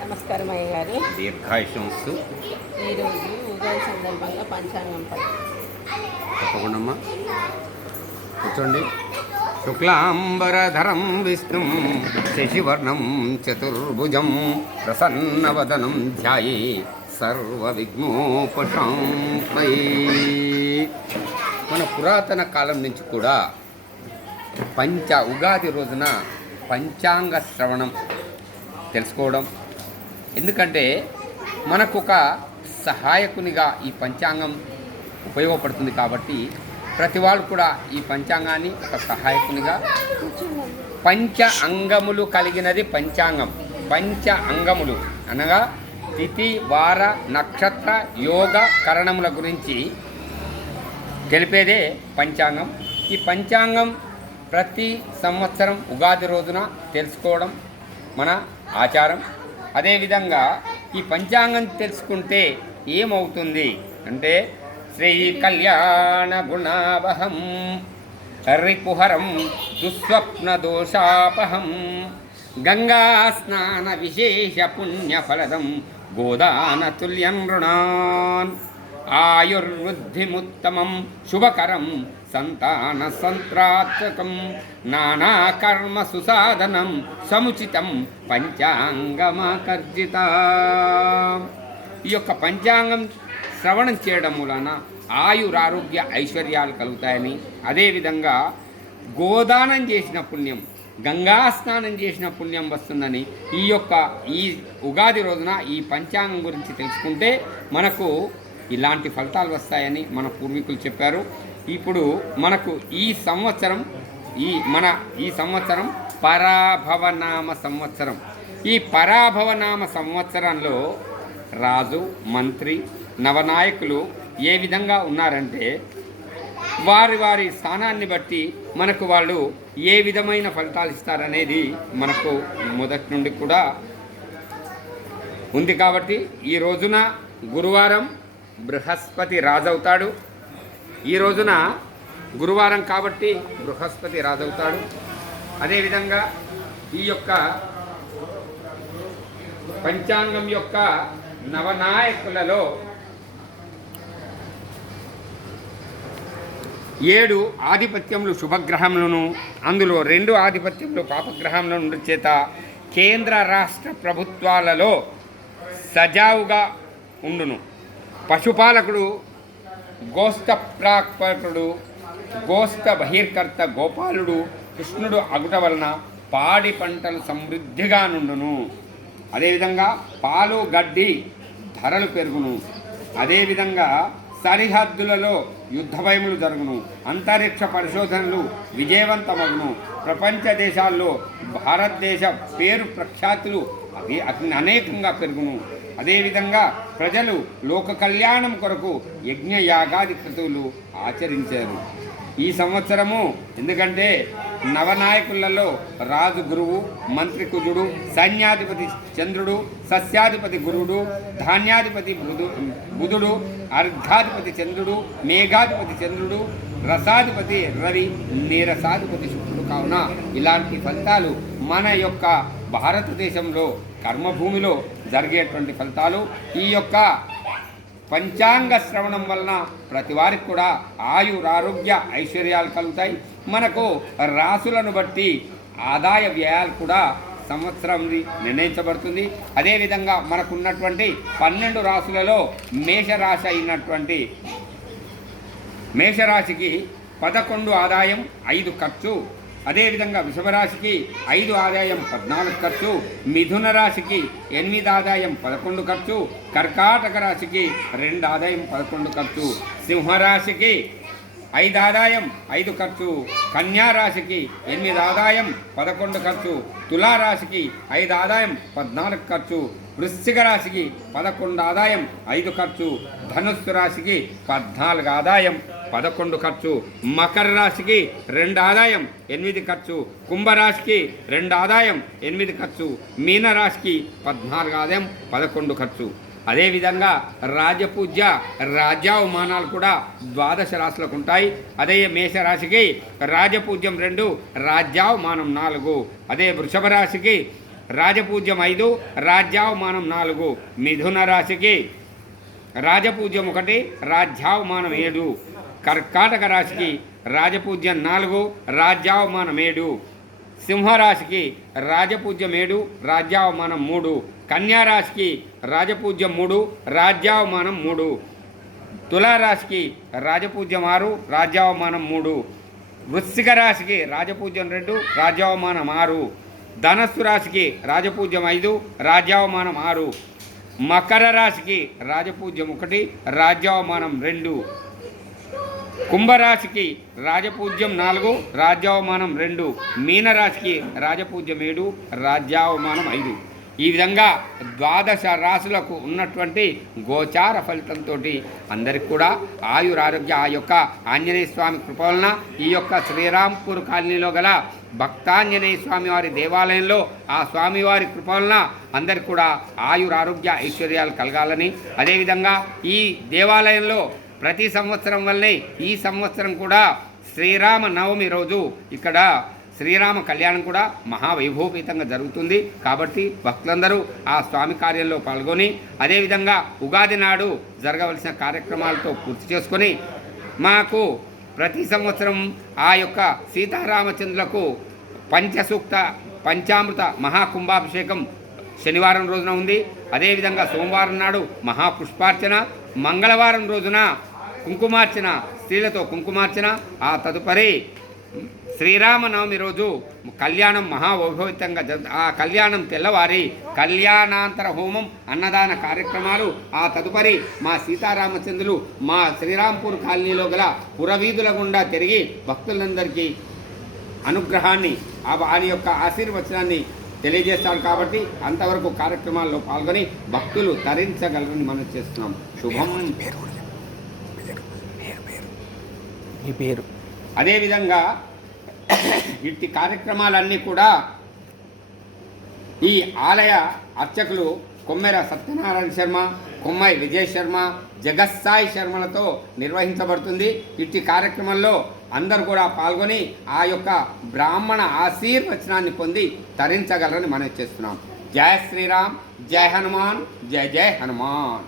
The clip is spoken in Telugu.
నమస్కారం అయ్య గారు. దీర్ఘాయుషంసు. ఈరోజు ఉగాది సందర్భంగా పంచాంగం తప్పకుండా కూర్చోండి. శుక్లాంబరధరం విష్ణుం శశివర్ణం చతుర్భుజం ప్రసన్నవదనం ధ్యాయే సర్వవిఘ్నోపశాంతయే. మన పురాతన కాలం నుంచి కూడా ఉగాది రోజున పంచాంగ శ్రవణం తెలుసుకోవడం, ఎందుకంటే మనకు ఒక సహాయకునిగా ఈ పంచాంగం ఉపయోగపడుతుంది. కాబట్టి ప్రతి వాళ్ళు కూడా ఈ పంచాంగాన్ని ఒక సహాయకునిగా, పంచ అంగములు కలిగినది పంచాంగం. పంచ అంగములు అనగా తిథి, వార, నక్షత్ర, యోగ, కరణముల గురించి తెలిపేదే పంచాంగం. ఈ పంచాంగం ప్రతి సంవత్సరం ఉగాది రోజున తెలుసుకోవడం మన ఆచారం. అదేవిధంగా ఈ పంచాంగం తెలుసుకుంటే ఏమవుతుంది అంటే, శ్రీ కళ్యాణ గుణావహం రిపుహరం దుస్వప్న దోషాపహం గంగా స్నాన విశేష పుణ్యఫలదం గోదాన తుల్యం రుణాన్ ఆయుర్వృద్ధిముత్తమం శుభకరం సంతాన సంత్రాత్మకం నానాకర్మ సుసాధనం సముచితం పంచాంగమాకర్జిత. ఈ యొక్క పంచాంగం శ్రవణం చేయడం మూలన ఆయురారోగ్య ఐశ్వర్యాలు కలుగుతాయని, అదేవిధంగా గోదానం చేసిన పుణ్యం, గంగా స్నానం చేసిన పుణ్యం వస్తుందని ఈ ఉగాది రోజున ఈ పంచాంగం గురించి తెలుసుకుంటే మనకు ఇలాంటి ఫలితాలు వస్తాయని మన పూర్వీకులు చెప్పారు. ఇప్పుడు మనకు ఈ సంవత్సరం పరాభవనామ సంవత్సరం. ఈ పరాభవనామ సంవత్సరంలో రాజు, మంత్రి, నవనాయకులు ఏ విధంగా ఉన్నారంటే, వారి స్థానాన్ని బట్టి మనకు వాళ్ళు ఏ విధమైన ఫలితాలు ఇస్తారనేది మనకు మొదటి నుండి కూడా ఉంది. కాబట్టి ఈ రోజున గురువారం బృహస్పతి రాజవుతాడు. ఈ రోజున గురువారం కాబట్టి బృహస్పతి రాజవుతాడు. అదేవిధంగా ఈ యొక్క పంచాంగం యొక్క నవనాయకులలో 7 ఆధిపత్యములు శుభగ్రహములను, అందులో 2 ఆధిపత్యములు పాపగ్రహములను ఉండి చేత కేంద్ర రాష్ట్ర ప్రభుత్వాలలో సజావుగా ఉండును. పశుపాలకుడు గోష్ఠ ప్రాక్పకుడు, గోష్ఠ బహిర్కర్త గోపాలుడు కృష్ణుడు అగుట వలన పాడి పంటలు సమృద్ధిగా నుండును. అదేవిధంగా పాలు, గడ్డి ధరలు పెరుగును. అదేవిధంగా సరిహద్దులలో యుద్ధ భయములు జరుగును. అంతరిక్ష పరిశోధనలు విజయవంతమగును. ప్రపంచ దేశాల్లో భారతదేశ పేరు ప్రఖ్యాతులు అనేకంగా పెరుగును. అదేవిధంగా ప్రజలు లోక కళ్యాణం కొరకు యజ్ఞ యాగాది క్రతువులు ఆచరించారు ఈ సంవత్సరము. ఎందుకంటే నవనాయకులలో రాజు గురువు, మంత్రి కుజుడు, సైన్యాధిపతి చంద్రుడు, సస్యాధిపతి గురువుడు, ధాన్యాధిపతి బుధుడు, అర్ఘాధిపతి చంద్రుడు, మేఘాధిపతి చంద్రుడు, రసాధిపతి రవి, నీరసాధిపతి శుక్రుడు. కావున ఇలాంటి ఫలితాలు మన యొక్క భారతదేశంలో కర్మభూమిలో జరిగేటువంటి ఫలితాలు. ఈ యొక్క పంచాంగ శ్రవణం వలన ప్రతి వారికి కూడా ఆయురారోగ్య ఐశ్వర్యాలు కలుగుతాయి. మనకు రాసులను బట్టి ఆదాయ వ్యయాలు కూడా సంవత్సరం నిర్ణయించబడుతుంది. అదేవిధంగా మనకున్నటువంటి 12 రాసులలో మేషరాశికి 11 ఆదాయం, 5 ఖర్చు. అదేవిధంగా వృషభరాశికి 5 ఆదాయం, 14 ఖర్చు. మిథున రాశికి 8 ఆదాయం, 11 ఖర్చు. కర్కాటక రాశికి 2 ఆదాయం, 11 ఖర్చు. సింహరాశికి 5 ఆదాయం, 5 ఖర్చు. కన్యా రాశికి 8 ఆదాయం, 11 ఖర్చు. తులారాశికి 5 ఆదాయం, 14 ఖర్చు. వృశ్చిక రాశికి 11 ఆదాయం, 5 ఖర్చు. ధనుస్సు రాశికి 14 ఆదాయం, 11 ఖర్చు. మకర రాశికి 2 ఆదాయం, 8 ఖర్చు. కుంభరాశికి 2 ఆదాయం, 8 ఖర్చు. మీనరాశికి 14 ఆదాయం, 11 ఖర్చు. అదేవిధంగా రాజపూజ్య రాజ్యావమానాలు కూడా 12 రాశులకు ఉంటాయి. అదే మేషరాశికి రాజపూజ్యం 2, రాజ్యావమానం 4. అదే వృషభ రాశికి రాజపూజ్యం 5, రాజ్యావమానం 4. మిథున రాశికి రాజపూజ్యం 1, రాజ్యావమానం 7. కర్కాటక రాశికి రాజపూజ్యం 4, రాజ్యావమానం 7. సింహరాశికి రాజపూజ్యం 7, రాజ్యావమానం 3. కన్యారాశికి రాజపూజ్యం 3, రాజ్యావమానం 3. తులారాశికి రాజపూజ్యం 6, రాజ్యావమానం 3. వృశ్చిక రాశికి రాజపూజ్యం 2, రాజ్యావమానం 6. ధనస్సు రాశికి రాజపూజ్యం 5, రాజ్యావమానం 6. మకర రాశికి రాజపూజ్యం 1, రాజ్యావమానం 2. కుంభరాశికి రాజపూజ్యం 4, రాజ్యావమానం 2. మీనరాశికి రాజపూజ్యం 7, రాజ్యావమానం 5. ఈ విధంగా ద్వాదశ రాశులకు ఉన్నటువంటి గోచార ఫలితంతో అందరికి కూడా ఆయురారోగ్య ఆ యొక్క ఆంజనేయ స్వామి కృప వలన ఈ యొక్క శ్రీరాంపూర్ కాలనీలో గల భక్తాంజనేయ స్వామి వారి దేవాలయంలో ఆ స్వామివారి కృప వలన అందరికి కూడా ఆయురారోగ్య ఐశ్వర్యాలు కలగాలని, అదేవిధంగా ఈ దేవాలయంలో ప్రతి సంవత్సరం వల్లే ఈ సంవత్సరం కూడా శ్రీరామ నవమి రోజు ఇక్కడ శ్రీరామ కళ్యాణం కూడా మహావైభవపేతంగా జరుగుతుంది. కాబట్టి భక్తులందరూ ఆ స్వామి కార్యంలో పాల్గొని అదేవిధంగా ఉగాది నాడు జరగవలసిన కార్యక్రమాలతో పూర్తి చేసుకొని మాకు ప్రతి సంవత్సరం ఆ యొక్క సీతారామచంద్రులకు పంచసూక్త పంచామృత మహాకుంభాభిషేకం శనివారం రోజున ఉంది. అదేవిధంగా సోమవారం నాడు మహాపుష్పార్చన, మంగళవారం రోజున కుంకుమార్చన, స్త్రీలతో కుంకుమార్చన, ఆ తదుపరి శ్రీరామనవమి రోజు కళ్యాణం మహావైభవితంగా ఆ కళ్యాణం తెల్లవారి కళ్యాణాంతర హోమం, అన్నదాన కార్యక్రమాలు, ఆ తదుపరి మా సీతారామచంద్రులు మా శ్రీరాంపూర్ కాలనీలో గల పురవీధుల గుండా తిరిగి భక్తులందరికీ అనుగ్రహాన్ని వారి యొక్క ఆశీర్వచనాన్ని తెలియజేస్తాడు. కాబట్టి అంతవరకు కార్యక్రమాల్లో పాల్గొని భక్తులు తరించగలరని మనం చేస్తున్నాం. శుభం. మీ పేరు? అదేవిధంగా ఇట్టి కార్యక్రమాలన్నీ కూడా ఈ ఆలయ అర్చకులు కొమ్మెర సత్యనారాయణ శర్మ, కొమ్మాయి విజయ్ శర్మ, జగత్సాయి శర్మలతో నిర్వహించబడుతుంది. ఇట్టి కార్యక్రమంలో అందరూ కూడా పాల్గొని ఆ యొక్క బ్రాహ్మణ ఆశీర్వచనాన్ని పొంది తరించగలరని మనం చేస్తున్నాం. జయ శ్రీరామ్, జయ హనుమాన్, జయ జయ హనుమాన్.